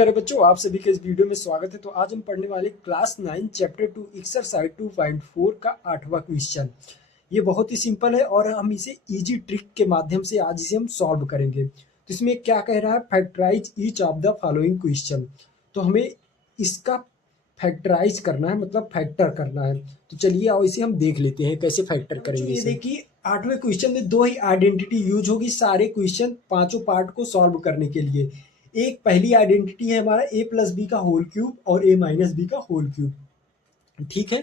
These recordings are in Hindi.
प्यारे बच्चों, आप सभी के इस वीडियो में स्वागत है। तो आज हम पढ़ने वाले क्लास 9 चैप्टर 2 एक्सरसाइज 2.4 का 8वां क्वेश्चन। ये बहुत ही सिंपल है और हम इसे इजी ट्रिक के माध्यम से आज इसे हम सॉल्व करेंगे। तो इसमें क्या कह रहा है, factorize each of the following question. तो हमें इसका फैक्टराइज करना है, मतलब फैक्टर करना है। तो चलिए और इसे हम देख लेते हैं कैसे फैक्टर करेंगे। ये देखिए 8वें क्वेश्चन में दो ही आइडेंटिटी यूज होगी सारे क्वेश्चन पांचों पार्ट को सॉल्व करने के लिए। एक पहली आइडेंटिटी है हमारा a प्लस बी का होल क्यूब और a माइनस बी का होल क्यूब। ठीक है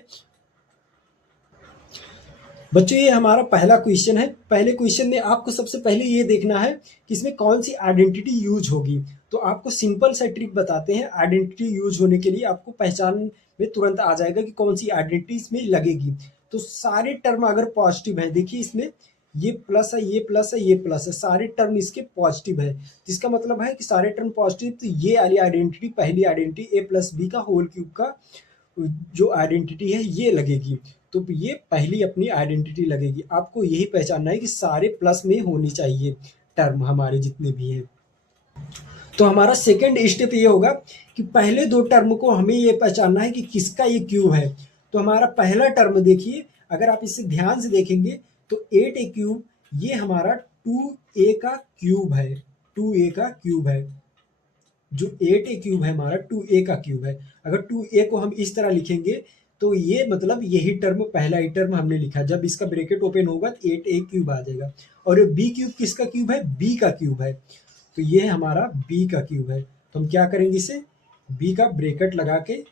बच्चों, ये हमारा पहला क्वेश्चन है। पहले क्वेश्चन में आपको सबसे पहले ये देखना है कि इसमें कौन सी आइडेंटिटी यूज होगी। तो आपको सिंपल सा ट्रिक बताते हैं। आइडेंटिटी यूज होने के लिए आपको पहचान में तुरंत आ जाएगा कि कौन सी आइडेंटिटी इसमें लगेगी। तो सारे टर्म अगर पॉजिटिव है, देखिए इसमें ये प्लस है, ये प्लस है, ये प्लस है, सारे टर्म इसके पॉजिटिव है। जिसका मतलब है कि सारे टर्म पॉजिटिव, तो ये वाली आइडेंटिटी पहली आइडेंटिटी a प्लस बी का होल क्यूब का जो आइडेंटिटी है ये लगेगी। तो ये पहली अपनी आइडेंटिटी लगेगी। आपको यही पहचानना है कि सारे प्लस में होनी चाहिए टर्म हमारे जितने भी हैं। तो हमारा सेकेंड स्टेप ये होगा कि पहले दो टर्म को हमें ये पहचानना है कि किसका ये क्यूब है। तो हमारा पहला टर्म देखिए, अगर आप इसे ध्यान से देखेंगे तो 8a क्यूब ये हमारा 2a का क्यूब है। 2a का क्यूब है, जो 8a क्यूब है हमारा 2a का क्यूब है। अगर 2a को हम इस तरह लिखेंगे तो ये मतलब यही टर्म, पहला ही टर्म हमने लिखा। जब इसका ब्रैकेट ओपन होगा तो 8a क्यूब आ जाएगा। और b क्यूब किसका क्यूब है, b का क्यूब है। तो ये हमारा b का क्यूब है। तो हम क्या करेंगे, इसे b का ब्रैकेट लगा के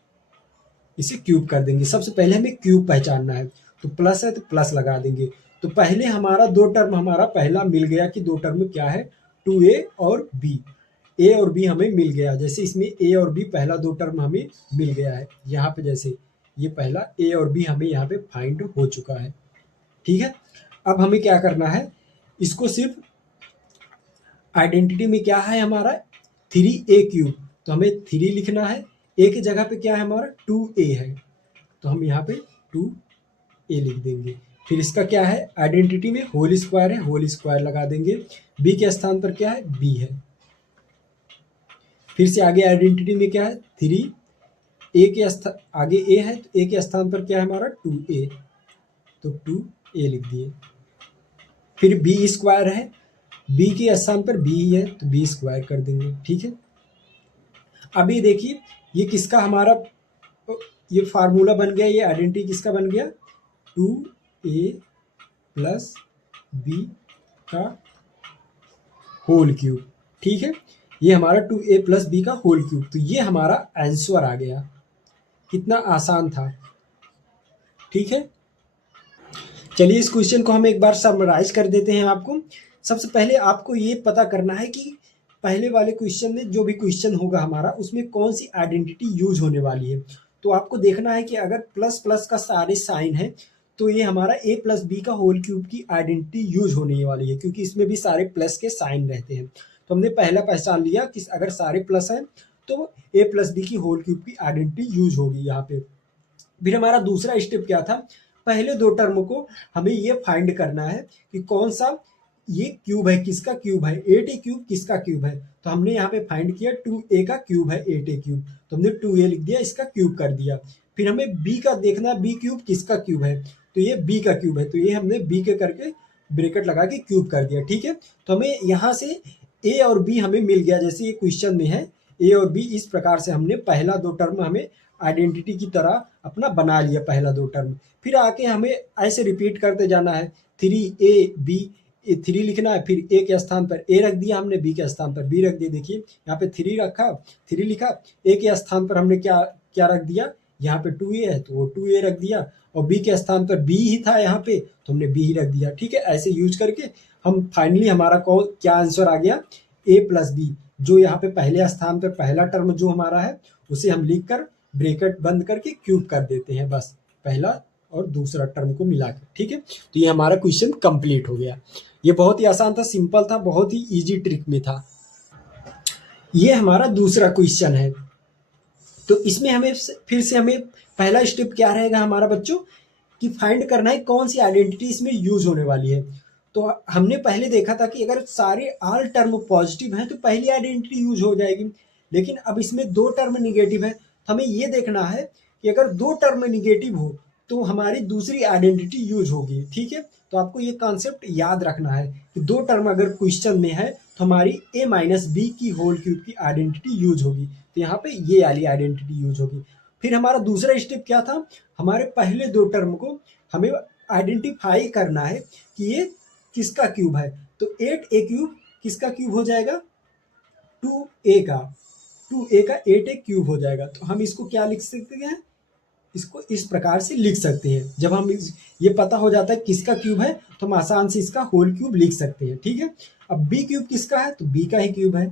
इसे क्यूब कर देंगे। सबसे पहले हमें क्यूब पहचानना है, तो प्लस है तो प्लस लगा देंगे। तो पहले हमारा दो टर्म हमारा पहला मिल गया कि दो टर्म क्या है, 2a और b। a और b हमें मिल गया। जैसे इसमें a और b पहला दो टर्म हमें मिल गया है यहाँ पे। जैसे ये पहला a और b हमें यहाँ पे फाइंड हो चुका है। ठीक है, अब हमें क्या करना है, इसको सिर्फ आइडेंटिटी में क्या है हमारा 3a क्यूब, तो हमें 3 लिखना है। a की जगह पे क्या है हमारा 2a है, तो हम यहाँ पे 2a लिख देंगे। फिर इसका क्या है, आइडेंटिटी में होल स्क्वायर है, होल स्क्वायर लगा देंगे। b के स्थान पर क्या है, b है। फिर से आगे आइडेंटिटी में क्या है 3, a के स्थान आगे a है तो a के स्थान पर क्या है हमारा 2a, तो 2a लिख दिए। फिर b स्क्वायर है, b के स्थान पर b ही है तो b स्क्वायर कर देंगे। ठीक है, अभी देखिए ये किसका हमारा ये फार्मूला बन गया, ये आइडेंटिटी किसका बन गया, 2a प्लस b का होल क्यूब। ठीक है, ये हमारा 2a प्लस b का होल क्यूब। तो ये हमारा आंसर आ गया। कितना आसान था। ठीक है, चलिए इस क्वेश्चन को हम एक बार समराइज कर देते हैं आपको। सबसे पहले आपको ये पता करना है कि पहले वाले क्वेश्चन में जो भी क्वेश्चन होगा हमारा, उसमें कौन सी आइडेंटिटी यूज होने वाली है। तो आपको देखना है कि अगर प्लस प्लस का सारे साइन है तो ये हमारा a प्लस बी का होल क्यूब की आइडेंटिटी यूज होने वाली है, क्योंकि इसमें भी सारे प्लस के साइन रहते हैं। तो हमने पहला पहचान लिया कि अगर सारे प्लस हैं तो a प्लस बी की होल क्यूब की आइडेंटिटी यूज होगी यहाँ पे। फिर हमारा दूसरा स्टेप क्या था, पहले दो टर्म को हमें ये फाइंड करना है कि कौन सा ये क्यूब है, किसका क्यूब है, 8a क्यूब किसका क्यूब है। तो हमने यहाँ पे फाइंड किया 2a का क्यूब है 8a क्यूब, तो हमने 2a लिख दिया, इसका क्यूब कर दिया। फिर हमें b का देखना, b क्यूब किसका क्यूब है, तो ये b का क्यूब है, तो ये हमने b के करके ब्रैकेट लगा के क्यूब कर दिया। ठीक है, तो हमें यहाँ से a और b हमें मिल गया। जैसे ये क्वेश्चन में है a और b, इस प्रकार से हमने पहला दो टर्म हमें आइडेंटिटी की तरह अपना बना लिया, पहला दो टर्म। फिर आके हमें ऐसे रिपीट करते जाना है, 3ab 3 लिखना है, फिर a के स्थान पर a रख दिया हमने, b के स्थान पर b रख दिया। देखिए यहाँ पे 3 रखा, 3 लिखा, a के स्थान पर हमने क्या क्या रख दिया, यहाँ पे 2a है तो वो 2a रख दिया, और b के स्थान पर b ही था यहाँ पे तो हमने b ही रख दिया। ठीक है, ऐसे यूज करके हम फाइनली हमारा क्या आंसर आ गया, a प्लस बी, जो यहाँ पे पहले स्थान पर पहला टर्म जो हमारा है उसे हम लिख कर ब्रैकेट बंद करके क्यूब कर देते हैं, बस पहला और दूसरा टर्म को मिलाकर। ठीक है, तो ये हमारा क्वेश्चन कंप्लीट हो गया। ये बहुत ही आसान था, सिंपल था, बहुत ही इजी ट्रिक में था। ये हमारा दूसरा क्वेश्चन है। तो इसमें हमें फिर से हमें पहला स्टेप क्या रहेगा हमारा बच्चों, कि फाइंड करना है कौन सी आइडेंटिटी इसमें यूज होने वाली है। तो हमने पहले देखा था कि अगर सारे ऑल टर्म पॉजिटिव हैं तो पहली आइडेंटिटी यूज हो जाएगी। लेकिन अब इसमें 2 टर्म नेगेटिव है, तो हमें ये देखना है कि अगर 2 टर्म नेगेटिव हो तो हमारी दूसरी आइडेंटिटी यूज होगी, ठीक है। तो आपको ये कॉन्सेप्ट याद रखना है कि 2 टर्म अगर क्वेश्चन में है तो हमारी a माइनस बी की होल क्यूब की आइडेंटिटी यूज होगी, तो यहाँ पे ये वाली आइडेंटिटी यूज होगी। फिर हमारा दूसरा स्टेप क्या था, हमारे पहले 2 टर्म को हमें आइडेंटिफाई करना है कि ये किसका क्यूब है। तो 8a क्यूब किसका क्यूब हो जाएगा, 2a का 8a क्यूब हो जाएगा। तो हम इसको क्या लिख सकते हैं, इसको इस प्रकार से लिख सकते हैं। जब हम ये पता हो जाता है किसका क्यूब है तो हम आसान से इसका होल क्यूब लिख सकते हैं, ठीक है। अब बी क्यूब किसका है, तो बी का ही क्यूब है,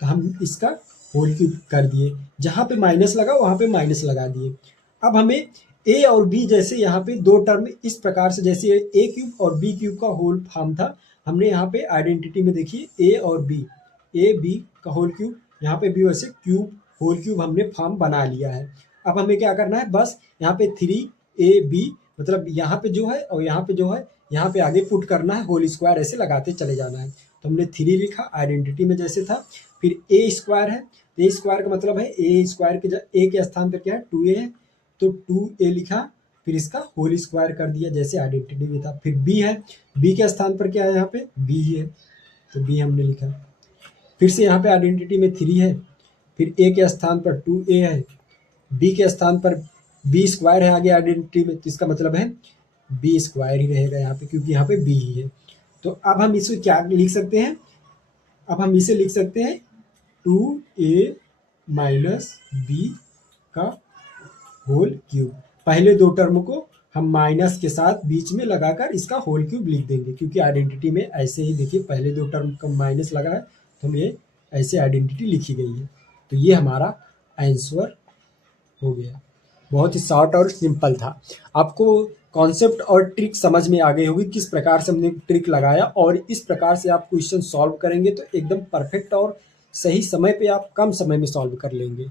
तो हम इसका होल क्यूब कर दिए, जहां पे माइनस लगा वहां पे माइनस लगा दिए। अब हमें ए और बी जैसे यहाँ पे 2 टर्म इस प्रकार से, जैसे ए क्यूब और बी क्यूब का होल फॉर्म था, हमने यहाँ पे आइडेंटिटी में देखिए ए और बी, ए बी का होल क्यूब, यहाँ पे भी वैसे क्यूब होल क्यूब हमने फॉर्म बना लिया है। अब हमें क्या करना है, बस यहाँ पे 3ab मतलब यहाँ पे जो है और यहाँ पे जो है, यहाँ पे आगे पुट करना है, होल स्क्वायर ऐसे लगाते चले जाना है। तो हमने 3 लिखा आइडेंटिटी में जैसे था। फिर ए स्क्वायर है, ए स्क्वायर का मतलब है ए स्क्वायर के ए के स्थान पर क्या है 2a है, तो 2a लिखा, फिर इसका होल स्क्वायर कर दिया जैसे आइडेंटिटी में था। फिर बी है, बी के स्थान पर क्या है, यहाँ पे बी है, तो बी हमने लिखा। फिर से यहाँ पे आइडेंटिटी में 3 है, फिर ए के स्थान पर 2a है, बी के स्थान पर बी स्क्वायर है आगे आइडेंटिटी में, तो इसका मतलब है बी स्क्वायर ही रहेगा यहाँ पे, क्योंकि यहाँ पे बी ही है। तो अब हम इसे क्या लिख सकते हैं, अब हम इसे लिख सकते हैं 2a माइनस बी का होल क्यूब। पहले 2 टर्म को हम माइनस के साथ बीच में लगाकर इसका होल क्यूब लिख देंगे, क्योंकि आइडेंटिटी में ऐसे ही देखिए पहले 2 टर्म का माइनस लगा है, तो हम ये ऐसे आइडेंटिटी लिखी गई है। तो ये हमारा आंसर हो गया। बहुत ही शॉर्ट और सिंपल था। आपको कॉन्सेप्ट और ट्रिक समझ में आ गई होगी, किस प्रकार से हमने ट्रिक लगाया, और इस प्रकार से आप क्वेश्चन सॉल्व करेंगे तो एकदम परफेक्ट और सही समय पे आप कम समय में सॉल्व कर लेंगे।